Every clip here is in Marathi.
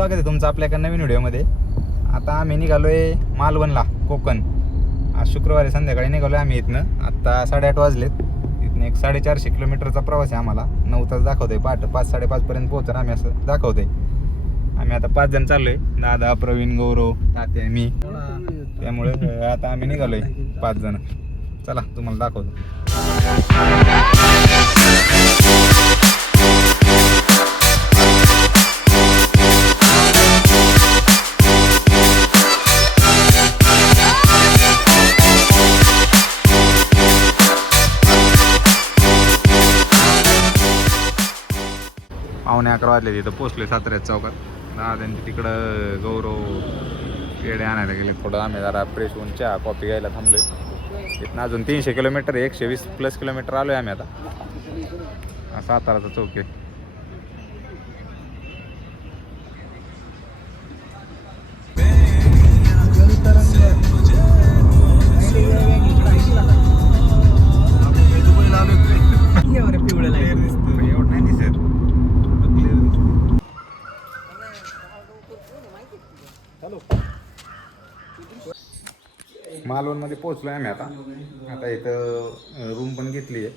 स्वागत आहे तुमचं आपल्या एका नवीन व्हिडिओमध्ये. आता आम्ही निघालोय मालवणला, कोकण. आज शुक्रवारी संध्याकाळी निघालोय आम्ही इथनं. आत्ता 8:30 वाजलेत. इथनं एक 450 किलोमीटरचा प्रवास आहे आम्हाला. 9 तास दाखवतोय, पहाटे 5-5:30 पर्यंत पोहोचणार आम्ही असं दाखवतोय. आम्ही आता 5 जण चाललोय, दादा, प्रवीण, गौरव, तात्या, मी. त्यामुळे आता आम्ही निघालोय 5 जण. चला तुम्हाला दाखवतो. पावणे 11 वाजले, तिथं पोचले साताऱ्यात चौकात. दादा तिकडं गौरव पेढे आणायला गेले. थोडं आम्ही जरा फ्रेश होऊन चहा कॉफी घ्यायला थांबलोय. इथनं अजून 300 किलोमीटर, 120+ किलोमीटर आलोय आम्ही आता. साताराचा चौक आहे. मालवणमध्ये पोहोचलो आम्ही आता इथं रूम पण घेतली आहे.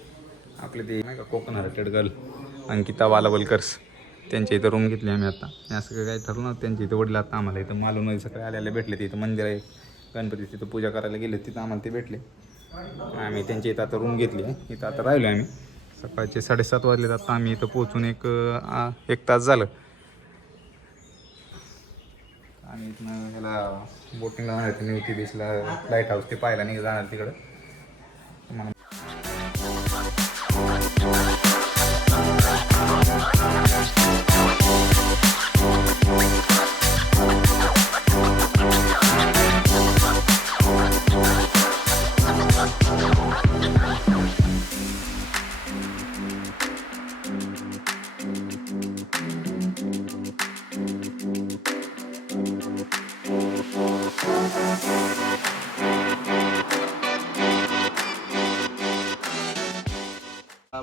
आपले ते नाही का कोकण हार्टेड गर्ल अंकिता वालावलकर्स, त्यांच्या इथं रूम घेतली आम्ही आता. असं काही ठरलं ना, त्यांच्या इथं वडील आता आम्हाला इथं मालवणमध्ये सकाळी आल्याला भेटले. तिथं मंदिर आहे, गणपती, तिथं पूजा करायला गेले, तिथं आम्हाला ते भेटले. आम्ही त्यांच्या इथं आता रूम घेतली आहे. इथं आता राहिलो आम्ही. सकाळचे 7:30 वाजलेत. आता आम्ही इथं पोहोचून एक तास झालं. आणि इथनं ह्याला बोटिंगला जाणार आहे, निवती बीचला, लाईट हाऊस ते पाहायला नाही जाणार तिकडं.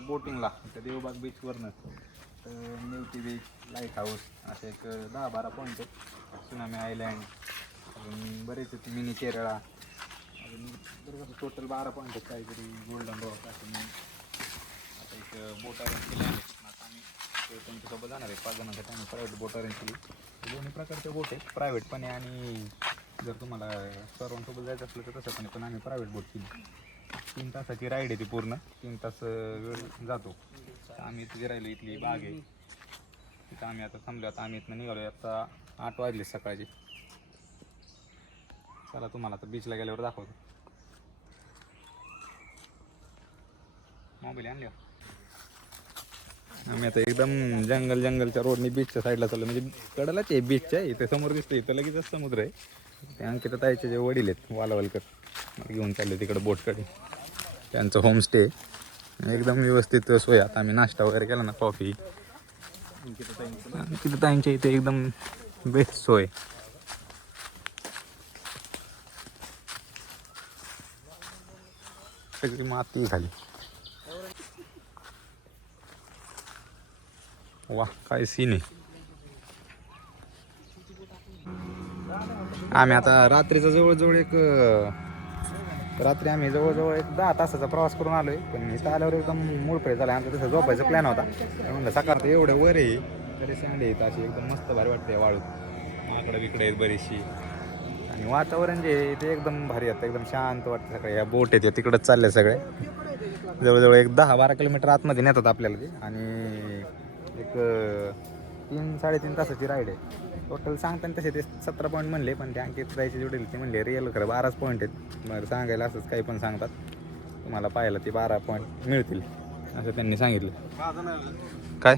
बोटिंगला त्या देवबाग बीचवरनं तर निवती बीच, लाईट हाऊस असे एक 10-12 पॉईंट आहेत. सुनामी आयलँड, अजून बरेच आहेत, मिनी केरळा, अजून बरोबर टोटल 12 पॉईंट आहेत काहीतरी. गोल्डन रॉक असं मी आता एक बोट अरेंज केली आहे. आता आम्ही त्यांच्यासोबत जाणार आहे 5 जणांसाठी. आम्ही प्रायव्हेट बोट अरेंज केली. दोन्ही प्रकारचे बोट आहेत, प्रायव्हेट पण आहे आणि जर तुम्हाला सर्वांसोबत जायचं असलं तर तसं पण आम्ही प्रायव्हेट बोट केली. 3 तासाची राईड आहे ती, पूर्ण 3 तास वेळ जातो. आम्ही इथे राहिलो, इथली बाग आहे, तिथं आम्ही आता थांबलो. आता आम्ही इथनं निघालो. आता 8 वाजले सकाळचे. चला तुम्हाला आता बीचला गेल्यावर दाखवतो. मोबाईल आणले. आम्ही आता एकदम जंगलच्या रोडने बीचच्या साईडला चाललो. म्हणजे कडेलाच आहे बीचच्या. इथे समोर दिसतं, इथं लगेचच समुद्र आहे. ते अंकिता ताईचे जे वडील आहेत वालावलकर, घेऊन चालले तिकडे बोटकडे. त्यांचं होमस्टे एकदम व्यवस्थित सोय. आता आम्ही नाश्ता वगैरे केला ना, कॉफी. अंकिता ताईंच्या इथे एकदम बेस्ट सोय. सगळी माती झाली. वा, काय सीन आहे. आम्ही आता रात्रीचा जवळजवळ रात्री आम्ही जवळजवळ एक 10 तासाचा प्रवास करून आलोय. पण इथं आल्यावर एकदम मूड फ्रेश झाला. आमचा तसं झोपायचा प्लॅन होता. म्हणलं सकाळ एवढं वर आहे तरी सँड येत अशी एकदम मस्त भारी वाटते. वाळूत माकडं बिकडं आहेत बरीचशी, आणि वातावरण जे आहे ते एकदम भारी आहे. एकदम शांत वाटतं. सगळे ह्या बोट आहेत तिकडंच चालले सगळे. जवळजवळ एक 10-12 किलोमीटर आतमध्ये नेतात आपल्याला ते. आणि एक 3-3.5 तासाची राईड आहे. टोटल सांगताना तसे ते 17 पॉईंट म्हणले, पण ते अंकित जायचे जोडेल ते म्हणले रिअल खरं 12 पॉईंट आहेत. बरं, सांगायला असंच काही पण सांगतात. तुम्हाला पाहायला ते 12 पॉईंट मिळतील असं त्यांनी सांगितलं. काय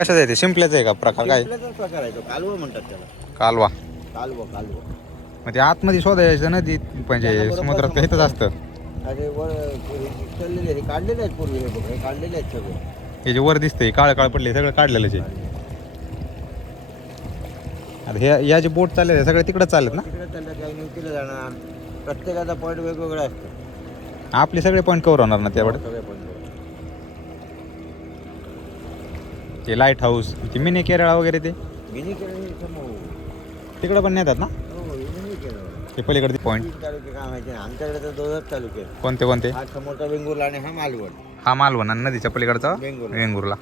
कशाचं आहे ते? शिंपल्याचं आहे का प्रकार? काय प्रकार आहे तो? कालवा म्हणतात त्याला. कालवा. कालवा मग ते आतमध्ये शोधायचं ना, ती म्हणजे समुद्रात का इथंच असतं? अरे वर चाललेले हे काढलेले आहेत पूर्वी. हे बघ, हे काढलेले आहेत सगळे. हे जे वर दिसतंय काळ पडले सगळं काढलेलंच आहे. आता या जे बोट चालले सगळे तिकडे चाललेत ना? तिकडे चाललं, काही निवतीला जाणार. प्रत्येकाचा पॉईंट वेगवेगळा असतो. आपले सगळे पॉईंट कव्हर होणार ना त्यावेळेस? सगळे पॉईंट. ते लाईट हाऊस, ते मिनी केरळा वगैरे ते हिने केलं हे समोर. तिकडे पण नेतात ना हो हिने नाही केलं. ते पलीकडचे पॉईंट? 3 तालुके काय माहिती नाही. आमच्याकडे तर 2च तालुके आहेत. कोणते कोणते? हा समोरचा वेंगुर्ला आणि हा मालवण. हा मालवण आणि नदीच्या पलीकडचा वेंगुर्ला. वेंगुर्ला.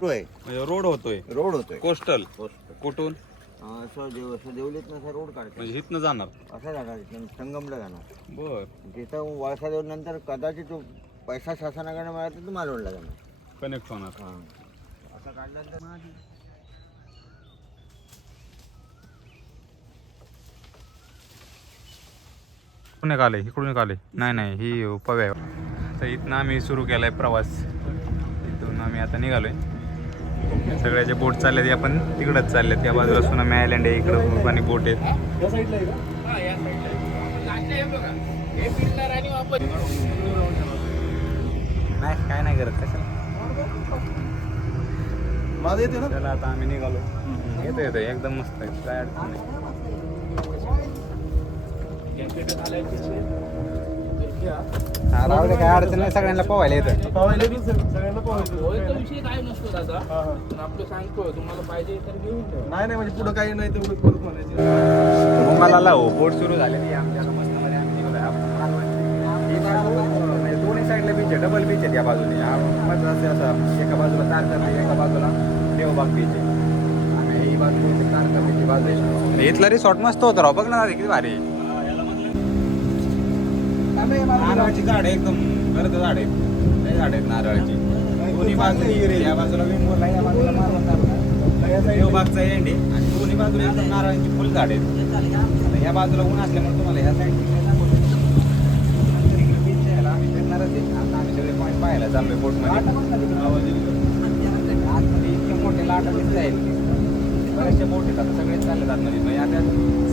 होय रोड होतोय रोड होतोय. कोस्टल. कुठून? असं देवलीत नसा रोड काढतो. म्हणजे इथनं जाणार. असं जाणार इथून संगमला जाणार. बर. तिथं वळसा देऊन नंतर कदाचित तो पैसा शासनाकडे मिळाला तर तो मालवणला जाणार. कनेक्ट होणार. हां असं काढल्यानंतर कुठून एक आले? इकडून एक आले? नाही नाही, ही पव्या. तर इथनं आम्ही सुरू केलाय प्रवास. इथून आम्ही आता निघालोय. सगळ्या जे बोट चालले आपण तिकडंच चाललेत. त्या बाजूला सुनामी आयलंड आहे, इकडं आणि बोट आहेत. नाही काय नाही करत कशाला. माझं येते ना. चला आता आम्ही निघालो. येतो एकदम मस्त आहे, काय अडचण नाही. हा राहू दे, काय अडचण नाही, सगळ्यांना पोहायला येतं. विषय काय नसतो दादा. पण आपलं सांगतो तुम्हाला पाहिजे तर घेऊन ठेवा. नाही म्हणजे पुढं काही नाही तेवढं परत म्हणायचं. मला लावू बोट सुरू झालेली आमच्या मस्त मध्ये आम्ही निघालोय. ही बाजू म्हणजे दोन्ही साईडला बीच आहे, डबल बीच आहे त्या बाजूने. मग असं एका बाजूला तारकर्ली, एका बाजूला देवबाग बीच आहे. आणि ही बाजू तारकर्लीची बाजू आहे. इथला रिसॉर्ट मस्त होतं राव, बघ ना किती भारी. नारळाची झाड एकदम गर्द झाड आहेत, लय झाड आहेत नारळाची. दोन्ही बाजूला हिरे, या बाजूला वेंगुर्ला, या बाजूला मालवण तालुका, देवबागचा एंड आहे. आणि दोन्ही बाजूला एकदम नारळाची फुल झाड आहेत. आता या बाजूला ऊन असल्यामुळे तुम्हाला ह्या साईड आम्ही फिरणारच आहे. आता आम्ही सगळे पॉईंट पाहायला चाललोय बोटमध्ये. आतमध्ये इतके मोठे लाटा दिसत आहेत, बरेचसे बोट आहेत. आता सगळेच चालले आतमध्ये. म्हणजे आता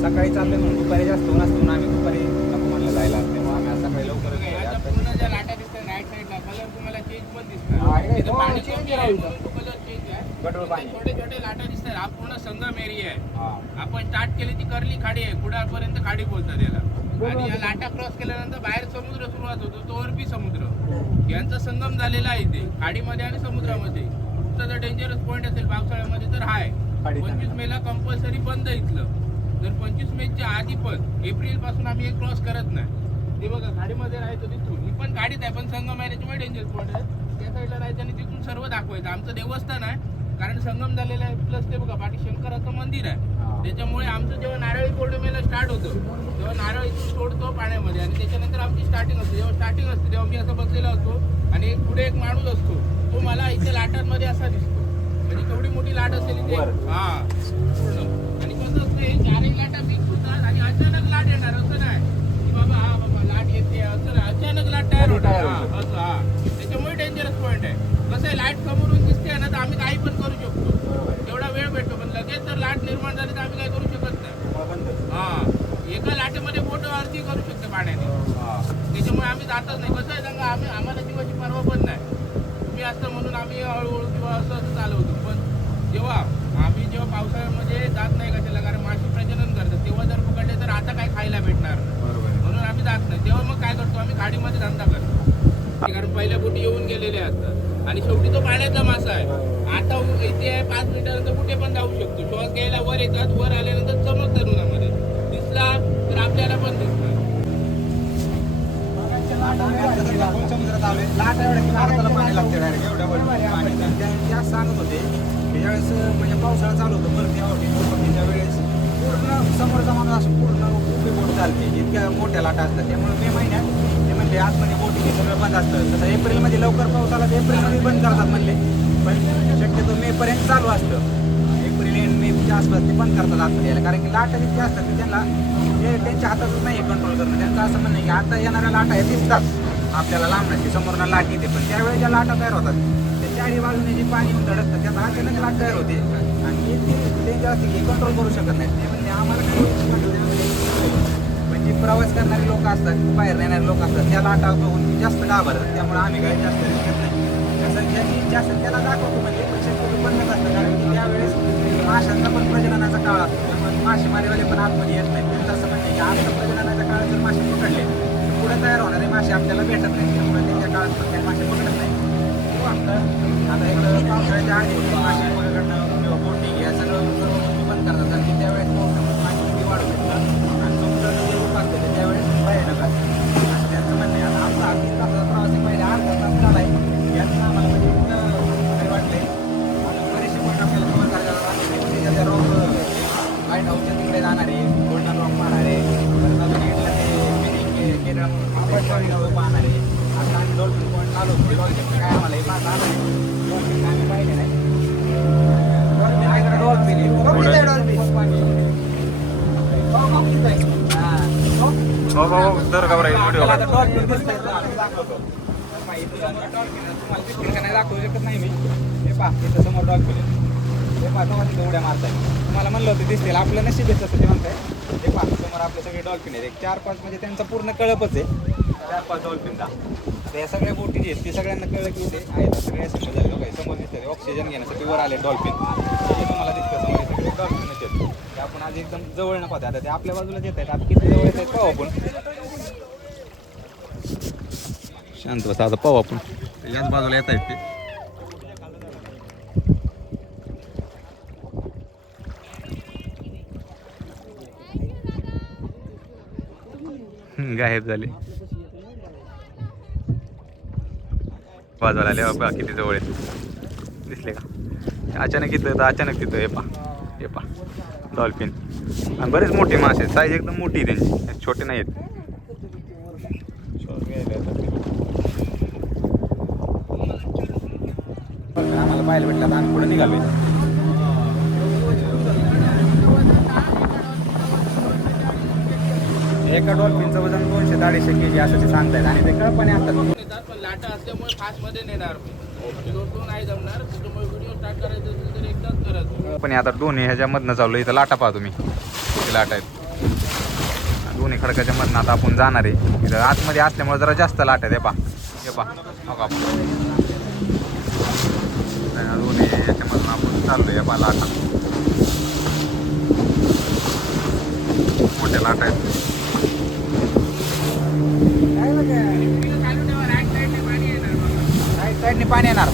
सकाळी चालले म्हणून दुपारी जास्त ऊन असतो ना, आम्ही दुपारी नको म्हणलं जायला. तेव्हा आम्ही आज सकाळी लवकरच गेलो. आता पूर्ण ज्या लाटा दिसतात राईट साईडला कलर तुम्हाला चेंज पण दिसणार. इथं पाणी चेंज आहे, कलर चेंज आहे. गडूळ पाणी. छोटे छोटे लाटा दिसतात. हा पूर्ण संगम एरिया आहे. हा. आपण स्टार्ट केली ती कर्ली खाडी आहे, कुडाळपर्यंत खाडी बोलतात याला. आणि या लाटा क्रॉस केल्यानंतर बाहेर समुद्र सुरुवात होतो, तोवर बी समुद्र. यांचा संगम झालेला आहे इथे खाडीमध्ये आणि समुद्रामध्ये. तुमचा जर डेंजरस पॉईंट असेल पावसाळ्यामध्ये तर हाय. 25 मेला कंपल्सरी बंद इथलं. जर 25 मेच्या आधी पण एप्रिल पासून आम्ही हे क्रॉस करत नाही. ते बघा खाडीमध्ये राहायचं तिथून. ही पण गाडीत आहे, पण संगम आहे त्याच्यामुळे डेंजर स्पॉट आहे. त्या साईडला राहायचं आणि तिथून सर्व दाखवायचं. आमचं देवस्थान आहे, कारण संगम झालेला आहे. प्लस ते बघा पाठी शंकराचं मंदिर आहे. त्याच्यामुळे आमचं जेव्हा नारळी पौर्णिमेला स्टार्ट होतं तेव्हा नारळ इथून सोडतो पाण्यामध्ये. आणि त्याच्यानंतर आमची स्टार्टिंग असते. जेव्हा स्टार्टिंग असते तेव्हा मी असं बसलेला असतो आणि एक पुढे एक माणूस असतो, तो मला इथे लाटांमध्ये असा दिसतो. म्हणजे केवढी मोठी लाट असेल इथे. हा पूर्ण. आणि कसं असते, चारही लाटा मिक्स होतात आणि अचानक लाट येणार. असं नाही की बाबा हा बाबा लाट येते, असं नाही. अचानक लाट तयार होणार. हा असं. हा त्याच्यामुळे डेंजरस पॉईंट आहे. कसं आहे, लाईट समोरून दिसते ना तर आम्ही काही पण करू शकतो, एवढा वेळ भेटतो. पण लगेच जर लाट निर्माण झाली तर आम्ही काही करू शकत नाही. हा एका लाटेमध्ये बोट आरती करू शकतो पाण्याने. त्याच्यामुळे आम्ही जातच नाही. कसं आहे सांगा, आम्हाला जीवाची पर्वा पण नाही. तुम्ही असतं म्हणून आम्ही हळूहळू किंवा असं चालवतो. पण जेव्हा पावसाळ्यामध्ये जात नाही कशाला, कारण माशी प्रजनन करतात. तेव्हा जर पकडले तर आता काय खायला भेटणार, म्हणून आम्ही जात नाही. तेव्हा मग काय करतो, आम्ही गाडीमध्ये धंदा करतो. कारण पहिल्या बोटी येऊन गेलेले असतात आणि शेवटी तो पाण्याचा मासा आहे. आता इथे आहे 5 मीटरनंतर कुठे पण जाऊ शकतो. श्वास घ्यायला वर येतात, वर आल्यानंतर चमकतात उन्हामध्ये. दिसला तर आपल्याला पण दिसणार. समुद्रात आलोय. लाट एवढ्या की भारताला पाणी लागते डायरेक्ट एवढ्या वर पाणी. त्या सांगत होते त्यावेळेस म्हणजे पावसाळा चालू होतं, बरं त्या वेळेस पूर्ण समोरचा माणूस असं पूर्ण उभी बोट चालते. इतक्या मोठ्या लाटा असतात. त्यामुळे मे महिन्यात ते म्हणले आतमध्ये बोटी सगळं बंद असतं. तसं एप्रिलमध्ये लवकर पाऊस आला तर एप्रिलमध्ये बंद करतात म्हणले, पण शक्यतो मेपर्यंत चालू असतं. एप्रिल एंड मेच्या आसपास ते बंद करतात आतमध्ये यायला. कारण की लाटा जितके असतात की त्यांना ते त्यांच्या हातातच नाही कंट्रोल करणं. त्यांचं असं म्हणणं आहे की आता येणाऱ्या लाटा हे दिसतात आपल्याला लांबण्याची, समोरनं लाट येते. पण त्यावेळेस ज्या लाटा तयार होतात त्या चारी बाजूने जे पाणी येऊन धडकतं त्यात अचानक लाट तयार होते आणि ते जे असते की कंट्रोल करू शकत नाही. ते म्हणजे आम्हाला काय म्हणजे प्रवास करणारे लोक असतात, बाहेर येणारे लोक असतात, त्या लाटा बघून जास्त घाबरतात. त्यामुळे आम्ही काही जास्त रिस्क नाही. तसं ज्याची इच्छा असेल त्याला दाखवतो म्हणजे, पण शक्यतो बंदच असतं. कारण की त्यावेळेस माशांचा पण प्रजननाचा काळ असतो. त्यामुळे मासेमारीवाले पण आतमध्ये येत नाही. त्यांचं असं म्हणणे की आता प्रजननाच्या काळात जर मासे पकडले तर पुढे तयार होणारे मासे आपल्याला भेटत नाही. त्यामुळे त्यांच्या काळात पण काही मासे पकडत नाही. आता इकडं पावसाळ्याच्या आधी मासे वगैरेकडनं किंवा बोटिंग या सगळं सर्व गोष्टी बंद करतात कारण की त्यावेळेस पावसामुळे पाणी वाढू शकतात आणि समुद्राचं जे रूप असतं ते त्यावेळेस भयानक असतं असं त्यांचं म्हणणं आहे. आता आमचा 3 तासाचा प्रवास एक पहिले अर्धा तास झाला आहे यातून आम्हाला म्हणजे इतकं काय वाटले बरेचसे पॉईंट आपल्याला कव्हर करायला लागले त्याच्या रॉक लाईट हाऊसच्या तिकडे जाणारे गोल्डन रॉक पाहणारे परत अजून इकडलं ते मिनी केरळ पाहणारे आता आम्ही डॉल्फिन पॉईंट आलो डॉल्फिन काय आम्हाला हे पाहता आलं नाही डॉल्फिन आम्ही पाहिले नाही डॉल्फिन आहे का डॉल्फिन आहे डॉल्फिन दिसतंय दाखवतो तुम्हाला नाही दाखवू शकत नाही मी हे पहा इथं समोर डॉल्फिन आहे हे पहा तुम्हाला तिथं उड्या मारताय तुम्हाला म्हणलं होतं दिसतील आपलं नशीब येत असं ते म्हणताय हे पहा समोर आपले सगळे डॉल्फिन आहेत एक 4-5 म्हणजे त्यांचा पूर्ण कळपच आहे 4-5 डॉल्फिनचा आता या सगळ्या बोटी जी आहेत ती सगळ्यांना कळलं की इथे आहेत सगळे समोर झाले काही समोर दिसतात ऑक्सिजन घेण्यासाठी वर आले डॉल्फिन हे तुम्हाला दिसतं समोर सगळे डॉल्फिनच आहेत ते आपण आज एकदम जवळ न पाहतो आता ते आपल्या बाजूलाच येत आहेत आता किती जवळ येत आहेत पाहू आपण शांत बसा आता पाहू आपण याच बाजूला येत आहेत ते गायब झाले बाजूला आले बाबा किती जवळ आहेत दिसले का अचानक इथं तर अचानक तिथं हे पा डॉल्फिन आणि बरेच मोठे मासे आहेत साईज एकदम मोठी आहे त्यांची छोटे नाही आहेत आम्हाला पाहायला भेटलं तर आम्ही पुढे निघालो एका डॉल्फिनचं वजन 200-250 kg असं ते सांगतायत आणि ते कळपणे असतात पण लाटा असल्यामुळे फास्ट मध्ये नेणार तो नाही जमणार त्याच्यामुळे व्हिडिओ स्टार्ट करायचं असेल तर एकदाच करत पण आता दोन्ही ह्याच्यामधनं चाललो इथं लाटा पाहा तुम्ही किती लाटा आहेत दोन्ही खडकाच्या मधनं आता आपण जाणार आहे इथं आतमध्ये असल्यामुळे जरा जास्त लाट आहेत हे पहा बघा आपण दोन्ही ह्याच्यामधून आपण चाललोय पहा लाटा मोठ्या लाटा आहेत राईट साईडने पाणी येणार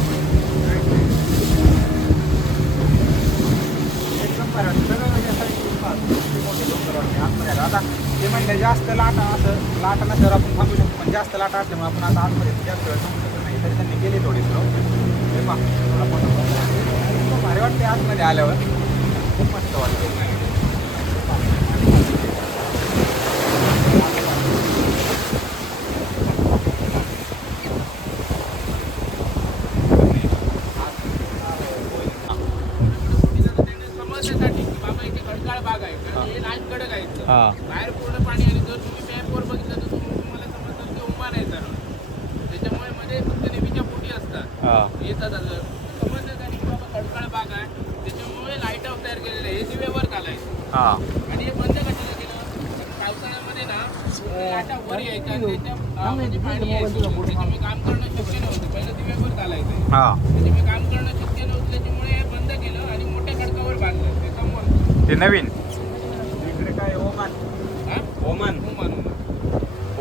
आता ते म्हणले जास्त लाटा असं लाटा नसल्यावर आपण थांबू शकतो पण जास्त लाटा असल्यामुळे आपण आता आतमध्ये जास्त वेळ थांबू शकत नाही तरी त्यांनी गेली थोडी स्लो हे भारी वाटते आतमध्ये आल्यावर खूप मस्त वाटते बाहेर पूर्ण पाणी आणि जर तुम्ही मॅपवर बघितलं तर तुम्हाला समजतं की उमान आहे तर त्याच्यामुळे मध्ये फक्त नेहमीच्या बोटी असतात येतात समजण्यासाठी की बाबा खडकाळ भाग आहे त्याच्यामुळे लाईट हाऊस तयार केलेलं आहे हे दिवेवर घालायचं आणि हे बंद कशाला केलं पावसाळ्यामध्ये ना लाटा वर यायच्या आणि त्याच्या पाणी यायचं त्याच्यामुळे काम करणं शक्य नव्हतं पहिलं दिवेवर घालायचं त्याच्यामुळे काम करणं शक्य नव्हतं त्याच्यामुळे हे बंद केलं आणि मोठ्या खडकावर बांधलं ते समोर ते नवीन काय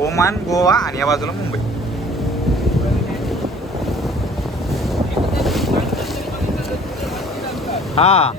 ओमान गोवा आणि या बाजूला मुंबई हा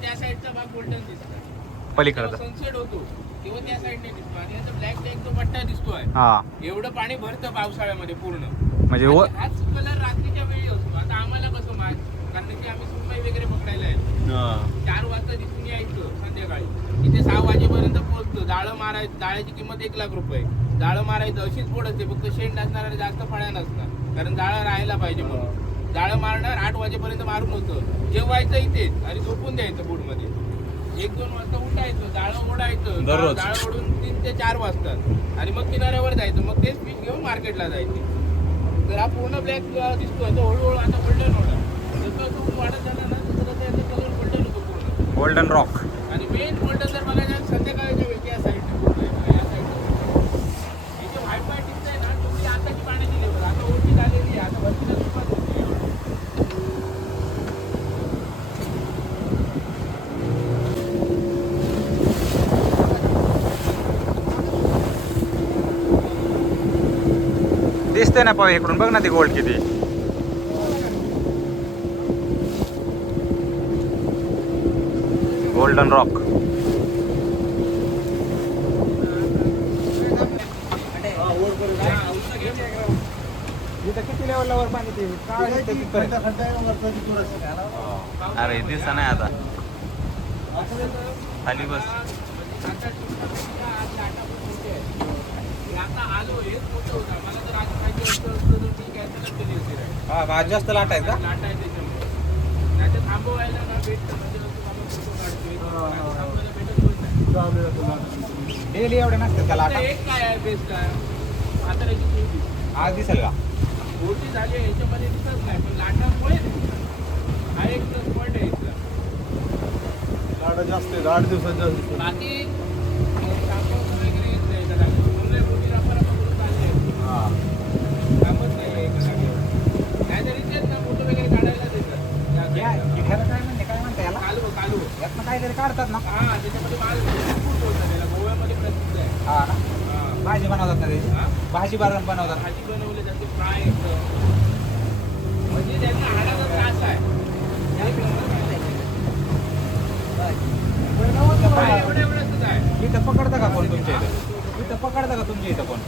त्या साईडचा भाग गोल्डन दिसतो पलीकडचा सनसेट होतो किंवा त्या साईडने दिसतो आणि याचा ब्लॅक ब्लॅक जो पट्टा दिसतोय एवढं पाणी भरतं पावसाळ्यामध्ये पूर्ण म्हणजे हाच कलर रात्रीच्या वेळी असतो आता आम्हाला कसं माहित कारण की आम्ही सुरमई वगैरे पकडायला आहे 4 वाजता दिसून यायचं संध्याकाळी इथे 6 वाजेपर्यंत पोहोचतो जाळं मारायचं जाळ्याची किंमत 1 लाख रुपये जाळं मारायचं अशीच पडते फक्त शेंड नसणार आणि जास्त फळ्या नसणार कारण जाळं राहायला पाहिजे म्हणून जाळं मारणार 8 वाजेपर्यंत मारून होतं जेवायचं इथेच आणि झोपून द्यायचं बोटमध्ये 1-2 वाजता उठायचं जाळं ओढायचं जाळं ओढून 3 ते 4 वाजतात आणि मग किनाऱ्यावर जायचं मग तेच फिश घेऊन मार्केटला जायचे तर हा पूर्ण ब्लॅक दिसतोय तो हळूहळू आता गोल्डन होणार जसं तो वाढत झाला ना तसं तसं याचा कलर गोल्डन होतो पूर्ण. Golden rock. आणि मेन गोल्डन जर बघायचं संध्याकाळच्या वेळी या साईडने या साईडने हे जे व्हाईट व्हाईट दिसतंय ना तुम्ही आताची पाण्याची लेवल आता ओटी झालेली आहे आता भरतीला सुरुवात होती. दिसते ना पाव इकडून बघ ना ती गोल्ड किती. Golden rock. किती लेवलला वर पाणी ते अरे दिसा नाही आता खाली बस. आता आलो हेच मोठं होता मला जर आज माहिती असतं तर मी कॅन्सलच केली होती रे. हा जास्त लाट आहे का? लाट आहे त्याच्यामुळे नाहीतर थांबवायला ना भेटतं म्हणजे फोटो काढतोय थांबवायला भेटत नाही. डेली एवढे नसतात का लाटा? आता एक काय आहे बेस्ट काय आता याची चोटी आज दिसेल का? चोटी झाली आहे याच्यामध्ये दिसत नाही पण लाटामुळे हा एक प्लस पॉईंट आहे इथला. लाडा जास्त आहे 8 दिवसात जास्त. बाकी कामाचं वगैरे येत नाही त्याला ऑनलाईन मोठी रापारा करून चालले कामच नाही आहे एका जागेवर. नाहीतरी तेच ना फोटो वगैरे काढायला देतात या किड्याला काय म्हणते काय म्हणते याला? कालू कालू यातनं काहीतरी काढतात ना? हा त्याच्यामध्ये माल खूप बोलतात त्याला गोव्यामध्ये प्रसिद्ध आहे. हा ना. हा. भाजी बनवतात ना त्याची? हा? भाजी बनवतात. भाजी बनवली जाते फ्राय एकदम म्हणजे त्यांना हाडाचा त्रास आहे एक नंबर फ्राय एवढंच आहे. इथं पकडतं का कोण तुमच्या इथं? इथं पकडतं का तुमच्या इथं कोण?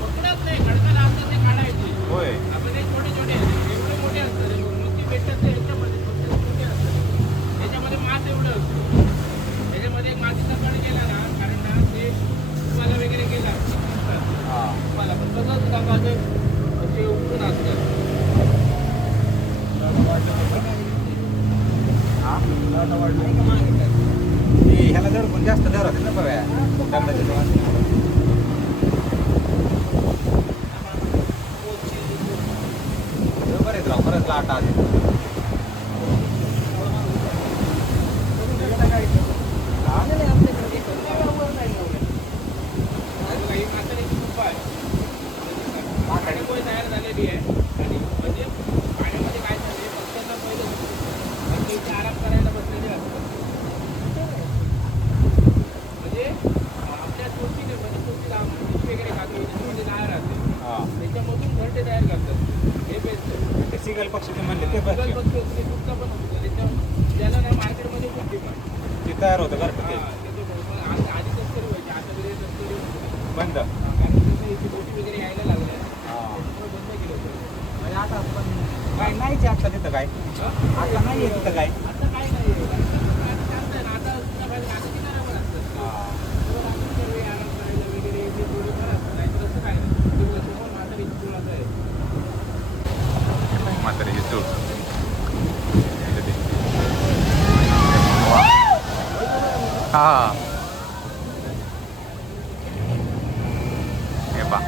पकडत नाही खडकाला असतं ते काढायचे होय. आपण हे छोटे छोटे एवढे मोठे असतात मोठी भेटतात ते ह्याच्यामध्ये छोटे मोठे असतात त्याच्यामध्ये मास एवढं असतं त्याच्यामध्ये एक मातीचा कण गेला ना कारण ना ते तुम्हाला वगैरे गेला हा. तुम्हाला पण तसंच कामाचं असे उठून असतात. हा? ते ह्याला जड जास्त दर होते ना बघा दगडाच्या जेव्हा. बरेच राव बरंच लाट आली. काही म्हातारीची खूप आहे म्हातारी पोळी तयार झालेली आहे आणि म्हणजे पाण्यामध्ये काय झाले पक्ष्यांना पहिलं पक्षी इथे आराम करायला बसलेले असतात म्हणजे आपल्या चोचीने म्हणजे चोचीला आपण वगैरे खातो त्याच्यामध्ये गाय राहते हा. त्याच्यामधून घरटे तयार करतात हे बेस्ट आहे. ते सिगल पक्षी ते म्हणले ते सिंगल पक्षी पक्षी असते तुमचा पण होतो त्याला ना मार्केटमध्ये खूप डिमांड ते तयार होतं घरटं ते आधी तस्करी व्हायची आता वगैरे तस्करी होती. बंद. कारण कसं इथे बोटी वगैरे यायला लागल्या हा. त्याच्यामुळे बंद केलं होतं. म्हणजे आता पण काय नाहीच आहे आता तिथं काय? आता नाही आहे तिथं काय? आता काय नाही आहे. आता चालतंय ना आता सुद्धा बाहेर आता किनाऱ्यावर असतात तर आपण सर्व आराम करायला वगैरे ते थोडंफार असतं नाही तर असं काय नाही समोर म्हातारीची चूल असं आहे. म्हातारीची चूल. हा. हे पा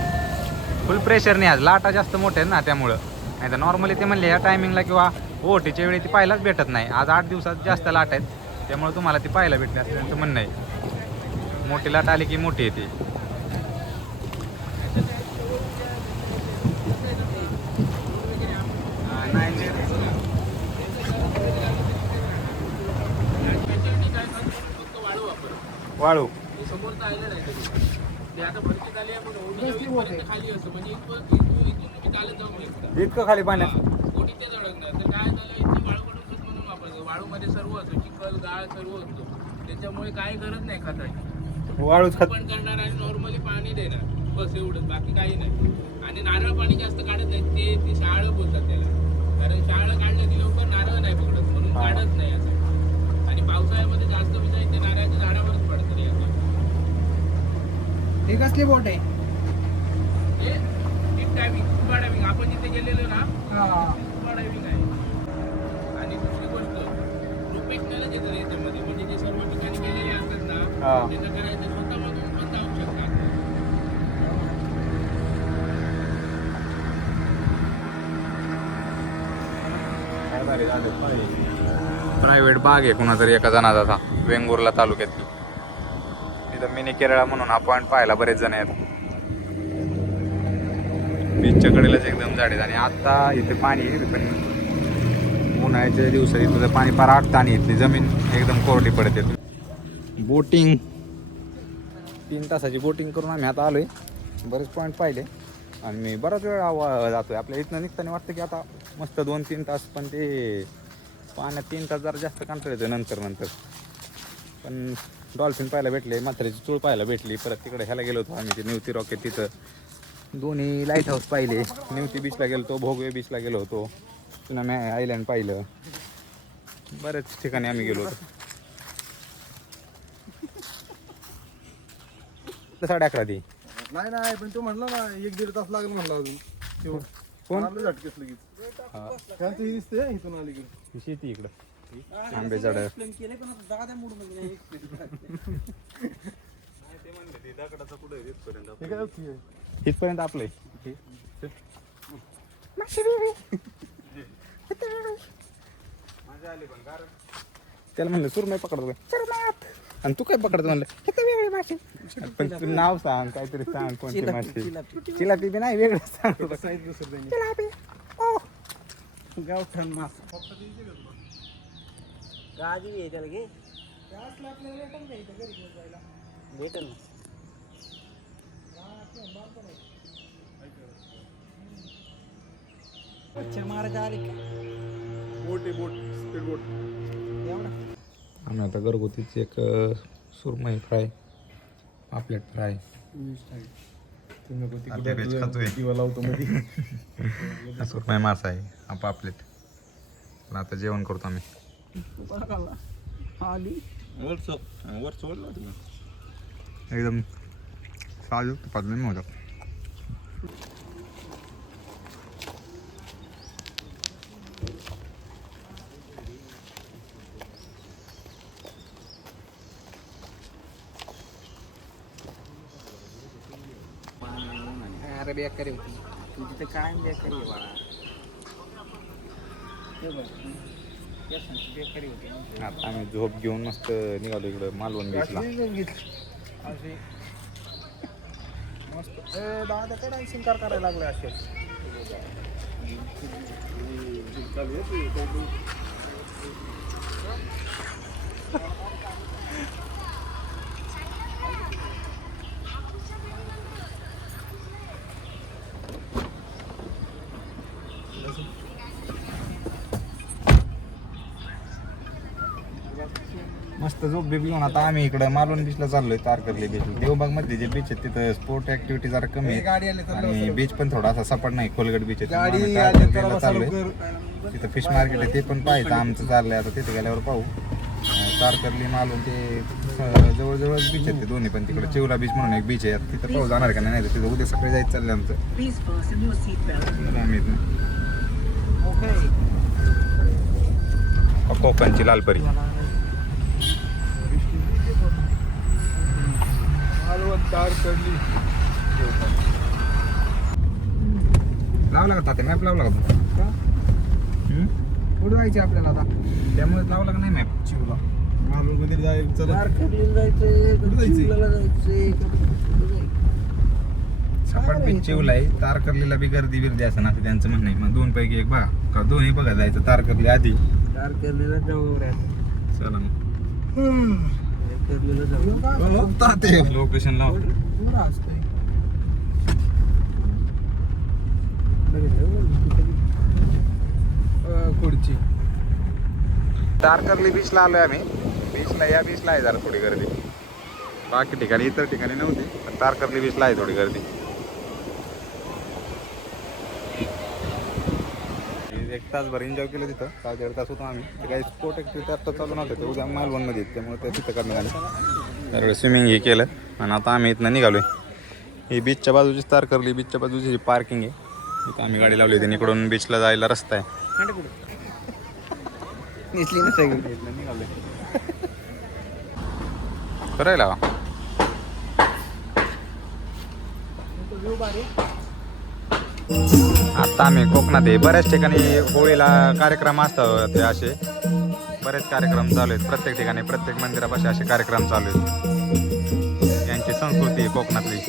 फुल प्रेशर नाही आज लाटा जास्त मोठे आहेत ना त्यामुळं. नाही तर नॉर्मली ते म्हणले या टायमिंगला किंवा ओटीच्या वेळी ती पाहायलाच भेटत नाही. आज 8 दिवसात जास्त लाट आहेत त्यामुळे तुम्हाला ती पाहायला भेटली असं त्यांचं म्हणणं आहे. मोठी लाट आली की मोठी येते. फक्त वाळू वापरतो. वाळू. हे समोरचं आयलंड आहे त्याच्यात. ते आता भरती झाली आहे पण ओढीच्या वीजपर्यंत खाली असतं म्हणजे इथून तुम्ही चालत जाऊ शकता. इतकं खाली पाण्यात. ओढी तेच अडकणार तर काय झालं इथे वाळू काढून खत म्हणून वापरतो. वाळूमध्ये सर्व असतो चिखल गाळ सर्व असतो त्याच्यामुळे काही गरज नाही खताची. वाळूच खत. पण करणार आणि नॉर्मली पाणी देणार बस एवढंच बाकी काही नाही. आणि नारळ पाणी जास्त काढत नाही ते शाळं बोलतात त्याला कारण शाळं काढलं की लवकर नारळ नाही पकडत म्हणून काढत नाही असं. आणि पावसाळ्यामध्ये जास्त म्हणजे ते नारळाच्या झाडावरच पडतं रे असं. ही कसली बोट आहे? हे डीप डायव्हिंग स्कुबा डायव्हिंग आपण जिथे गेलेलो ना स्कुबा डायव्हिंग आहे. आणि दुसरी गोष्ट प्रोफेशनलच येतं याच्यामध्ये म्हणजे जे सर्व ठिकाणी गेलेले असतात ना त्यांना करायचं स्वतःमधून पण जाऊ शकतात. काय गाडी झाले प्रायव्हेट बाग आहे कुणातरी एका जणाचा वेंगुर्ला तालुक्यातली. तिथं मिनी केरळा म्हणून हा पॉईंट पाहायला बरेच जण येतात. बीचच्या कडेलाच एकदम झाडे आणि आता इथे पाणी आहे, पण उन्हाळ्याच्या दिवसात इथं पाणी फार आटतं आणि इथली जमीन एकदम कोरडी पडते. बोटिंग 3 तासाची बोटिंग करून आम्ही आता आलोय. बरेच पॉईंट पाहिले आणि मी बराच वेळ जातोय. आपल्या इथनं निघताना वाटतं की आता मस्त 2-3 तास, पण ते पाण्यात 3 तास जरा जास्त कंटाळायचं नंतर. पण डॉल्फिन पाहायला भेटले, म्हातारीची चूळ पाहायला भेटली. परत तिकडे ह्याला गेलो होतो आम्ही, ते निवती रॉकेट, तिथं 2 लाईट हाऊस पाहिले. निवती बीचला गेलो होतो, भोगवे बीचला गेलो होतो, सुनामी आयलँड पाहिलं. बरेच ठिकाणी आम्ही गेलो होतो. 11:30 ती नाही पण तो म्हणला ना 1-1.5 तास लागेल म्हणला अजून. कोण? आपलं झटकेच लगेच. त्यांचं ही दिसते इथून आली की शेती इकडं आंबे झाड. हे काय होती? इथपर्यंत आपलं त्याला म्हणलं सुरमई पकडतो काय, आणि तू काय पकडतो म्हणलं वेगळी मासे. पण तू नाव सांग, काहीतरी सांग कोणती मासे. चिलापी बी नाही, वेगळं सांग. गावठाण मास गाडी आहे त्याला घे भेटेल ना. स्पीड बोट. आम्ही आता घरगुतीच एक सुरमई फ्राय, पापलेट फ्राय किंवा लावतो मध्ये. सुरमई मासा आहे हा पापलेट. पण आता जेवण करतो आम्ही. एकदम साजूक पद्धतीने होतं. अरे बेकारी होती तुझी तर काय बेकारी आहे बाळा. बेकारी होती. आता आम्ही झोप घेऊन मस्त निघालो इकडं मालवण बीचला. मस्त दादा शिंकार करायला लागले असे. मस्त झोप बीप घेऊन आता आम्ही इकडं मालवण बीचला चाललोय. तारकर्ली बीच, देवबाग मध्ये जे बीच आहे तिथं स्पोर्ट ऍक्टिव्हिटी जरा कमी आहे आणि बीच पण थोडा असा सपाट नाही. खोलगट बीच आहे. आम्ही तारकर्लीला चाललोय. तिथं फिश मार्केट आहे, ते पण पाहायचं आमचं चाललंय. आता तिथे गेल्यावर पाहू. तारकर्ली मालवण ते जवळजवळच बीच आहेत ते दोन्ही पण. तिकडे चिवला बीच म्हणून एक बीच आहे, तिथं पाहू जाणार का नाही. तिथं उद्या सकाळी जायचं चाललंय आमचं. आम्ही कोकणची लालपरी लावला का तात्या? मॅप लावला का? कुठं जायचे आपल्याला आता? त्यामुळे लावला का नाही मॅप? चिवला मालवण मध्ये जायचं. चला सपाट बीच चिवला आहे. तारकर्लीला बी गर्दी बिर्दी असं ना त्यांचं म्हणणं आहे. मग 2 पैकी 1 बघा का दोन्ही बघा जायचं. तारकर्ली आधी, तारकर्लीला जाऊ. चला मग तारकर्लीला जाऊ. लोकेशन लाव. पुढची तारकर्ली बीचला आलोय आम्ही. बीचला, या बीचला आहे जरा थोडी गर्दी. बाकी ठिकाणी, इतर ठिकाणी नव्हती, पण तारकर्ली बीचला आहे थोडी गर्दी. 1 तासभर एन्जॉय केलं तिथं. 1.5 तास होतो आम्ही. ते काही स्पोर्ट ॲक्टिव्हिटी आत्ता चालू नव्हतं, ते उद्या मालवणमध्ये आहेत, त्यामुळे ते तिथं करण्यात आलं. त्यावेळेस स्विमिंग हे केलं आणि आता आम्ही इथनं निघालो आहे. ही बीचच्या बाजूची, तारकर्ली बीचच्या बाजूची पार्किंग आहे. इथं आम्ही गाडी लावली होती. इकडून बीचला जायला रस्ता आहे. निघालो करायला व्ह्यू भारी. आता आम्ही कोकणात आहे. बऱ्याच ठिकाणी होळीला कार्यक्रम असतात ते असे बरेच कार्यक्रम चालू आहेत. प्रत्येक ठिकाणी प्रत्येक मंदिरापाशी असे कार्यक्रम चालू आहेत. यांची संस्कृती आहे कोकणातली.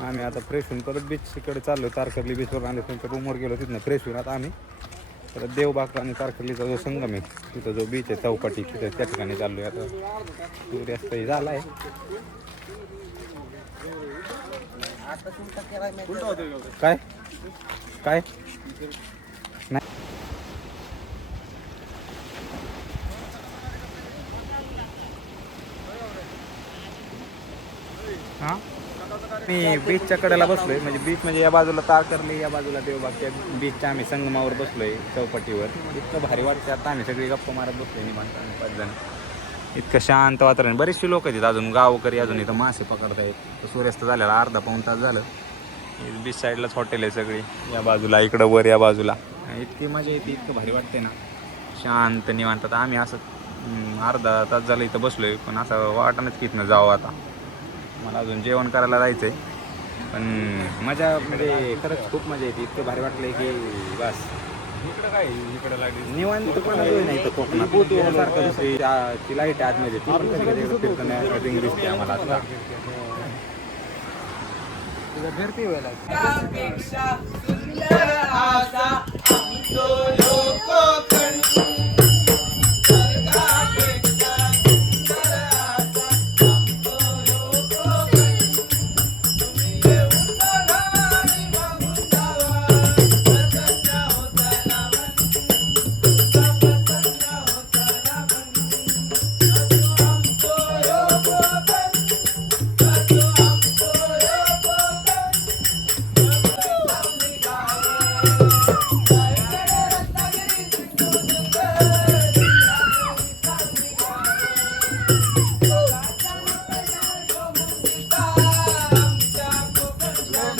आम्ही आता फ्रेश होऊन परत बीचकडे चाललो. तारकर्ली बीचवर आले त्यांच्या रूमवर गेलो. तिथनं फ्रेश होऊन आता आम्ही परत देवबाग आणि तारकर्लीचा जो संगम आहे तिथं जो बीच आहे चौपाटी तिथे त्या ठिकाणी चाललो आहे. आता सूर्यास्तही झाला आहे. काय काय नाही हां मी बीचच्या कडेला बसलोय. म्हणजे बीच म्हणजे या बाजूला तारकर्ली या बाजूला देवबागच्या बीचच्या आम्ही संगमावर बसलोय चौपाटीवर. इतकं भारी वाटतं. आता आम्ही सगळी गप्पा मारत बसलोय निवांत 5 जण. इतकं शांत वातावरण. बरेचसे लोक आहेत अजून गावकरी अजून इथं मासे पकडतायत. सूर्यास्त झालेला अर्धा पाऊण तास झालं. बीच साईडलाच हॉटेल आहे सगळी या बाजूला इकडं वर या बाजूला. इतकी मजा येते. इतकं भारी वाटते ना शांत निवांत. आता आम्ही असं अर्धा तास झालं इथं बसलोय पण असं वाटणंच की इथनं जावं. आता मला अजून जेवण करायला जायचं आहे पण मजा म्हणजे खरंच खूप मजा येते. इतकं भारी वाटलं की बस. इकडं काय इकडं लागली निवांत पण नाही इथं कोकणात सारखं दुसरी ती लाईट आतमध्ये ती पण कधी कधी फिरताना रिंग दिसते आम्हाला. आता फिरती व्हायला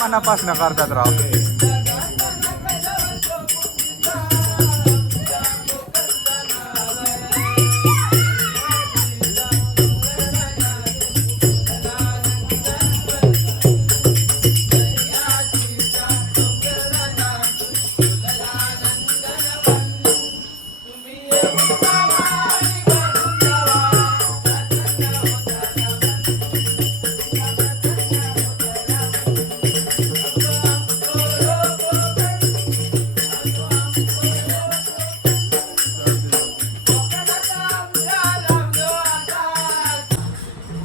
मनापासून करतात राव.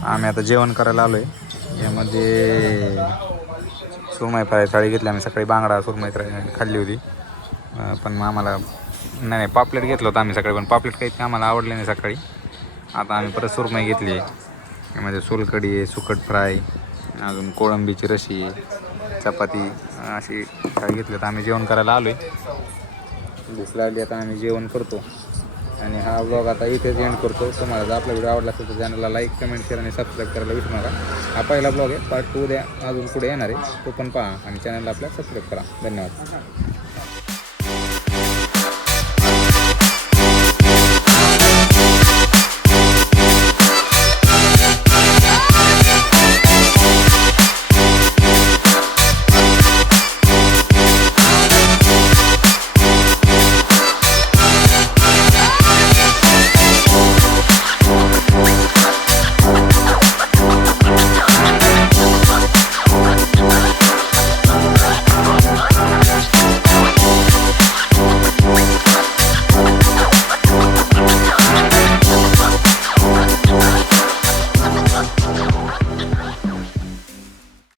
आम्ही आता जेवण करायला आलो आहे. यामध्ये सुरमई फ्राय थाळी घेतली आम्ही. सकाळी बांगडा सुरमई खाल्ली होती पण मग आम्हाला नाही पापलेट घेतलं होतं आम्ही सकाळी. पण पापलेट काही आम्हाला आवडले नाही सकाळी. आता आम्ही परत सुरमई घेतली आहे. यामध्ये सोलकढी आहे, सुकट फ्राय, अजून कोळंबीची रशी, चपाती अशी थाळी घेतली. तर आम्ही जेवण करायला आलो आहे. भूक लागली आता आम्ही जेवण करतो आणि हा ब्लॉग आता इथेच एंड करतो. तुम्हाला जर आपला व्हिडिओ आवडला असेल तर चॅनलला लाईक कमेंट शेअर आणि सबस्क्राईब करायला विसरू नका. हा पहिला ब्लॉग आहे. पार्ट 2 उद्या अजून पुढे येणार आहे. तो पण पहा आणि चॅनलला आपल्या सबस्क्राईब करा. धन्यवाद.